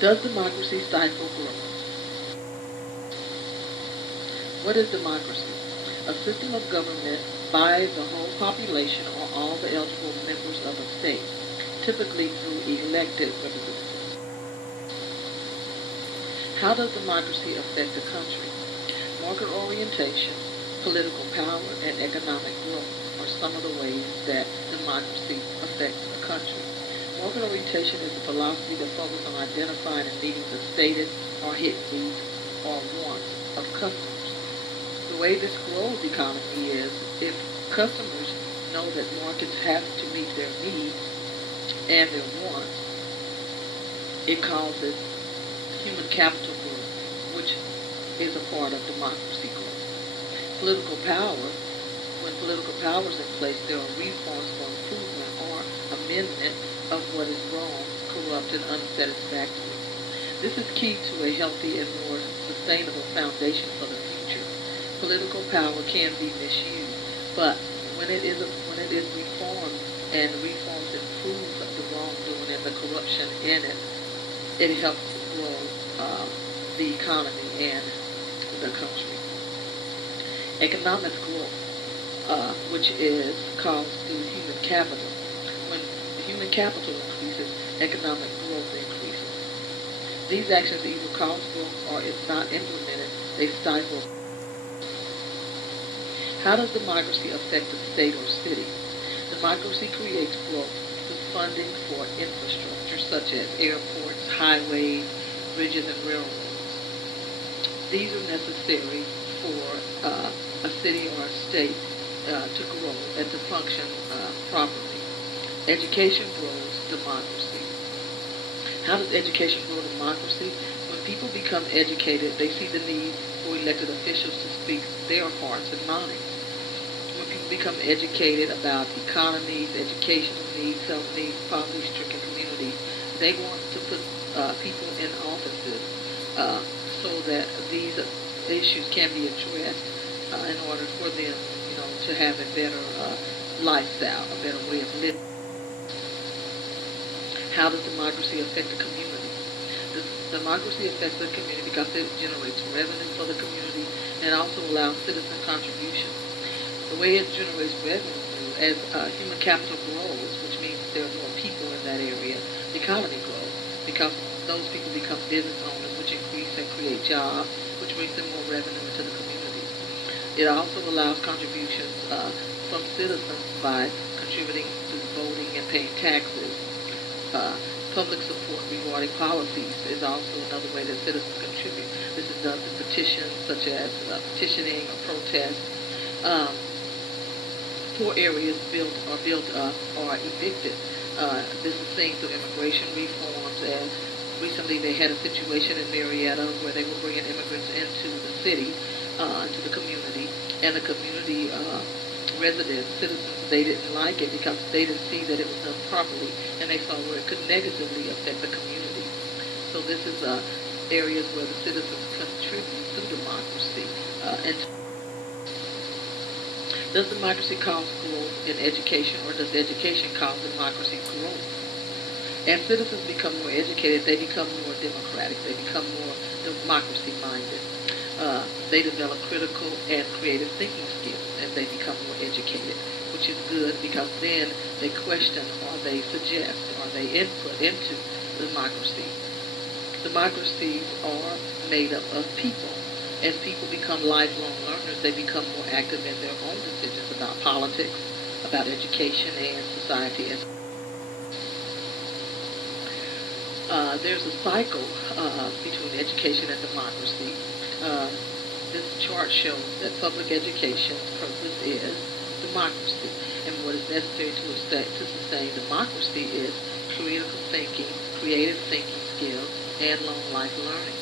Does democracy stifle growth? What is democracy? A system of government by the whole population or all the eligible members of a state, typically through elected representatives. How does democracy affect a country? Market orientation, political power, and economic growth are some of the ways that democracy affects a country. Market orientation is a philosophy that focuses on identifying and meeting the stated or hidden needs or wants of customers. The way this grows the economy is if customers know that markets have to meet their needs and their wants, it causes human capital growth, which is a part of democracy growth. Political power, when political power is in place, there are reforms for improvement or amendment of what is wrong, corrupt, and unsatisfactory. This is key to a healthy and more sustainable foundation for the future. Political power can be misused, but when it is reformed and reforms improve the wrongdoing and the corruption in it, it helps to grow the economy and the country. Economic growth, which is caused through human capital. When human capital increases, economic growth increases. These actions either cause growth or, if not implemented, they stifle. How does democracy affect a state or city? Democracy creates growth through funding for infrastructure such as airports, highways, bridges, and railroads. These are necessary for a city or a state to grow and to function properly. Education grows democracy. How does education grow democracy? When people become educated, they see the need for elected officials to speak their hearts and minds. When people become educated about economies, educational needs, health needs, poverty-stricken communities, they want to put people in offices so that these issues can be addressed in order for them, to have a better lifestyle, a better way of living. How does democracy affect the community? Democracy affects the community because it generates revenue for the community and also allows citizen contribution. The way it generates revenue, as human capital grows, which means there are more people in that area, the economy grows because those people become business owners, which increase and create jobs, which brings in more revenue into the community. It also allows contributions from citizens by contributing to voting and paying taxes. Public support regarding policies is also another way that citizens contribute. This is done through petitions such as petitioning or protest. Poor areas built up or evicted. This is seen through immigration reforms. And recently they had a situation in Marietta where they were bringing immigrants into the city, into the community, and the community residents, citizens, they didn't like it because they didn't see that it was done properly, and they saw where it could negatively affect the community. So this is areas where the citizens contribute to democracy. And does democracy cause growth in education, or does education cause democracy growth? As citizens become more educated, they become more democratic. They become more democracy-minded. They develop critical and creative thinking skills as they become more educated, which is good because then they question or they suggest or they input into democracy. Democracies are made up of people. As people become lifelong learners, they become more active in their own decisions about politics, about education and society. There's a cycle between education and democracy. This chart shows that public education's purpose is democracy, and what is necessary to sustain democracy is creative thinking skills, and long life learning.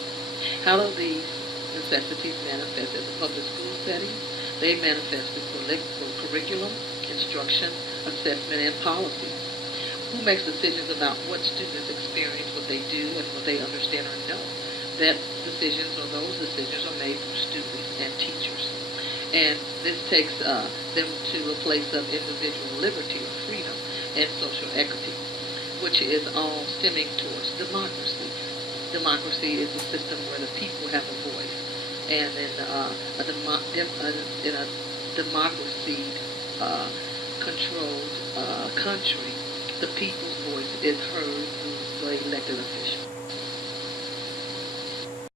How do these necessities manifest in the public school setting? They manifest through curriculum, instruction, assessment, and policy. Who makes decisions about what students experience, what they do, and what they understand or know? Those decisions are made through students and teachers. And this takes them to a place of individual liberty or freedom and social equity, which is all stemming towards democracy. democracy is a system where the people have a voice, and in a democracy controlled country, the people's voice is heard through the elected official.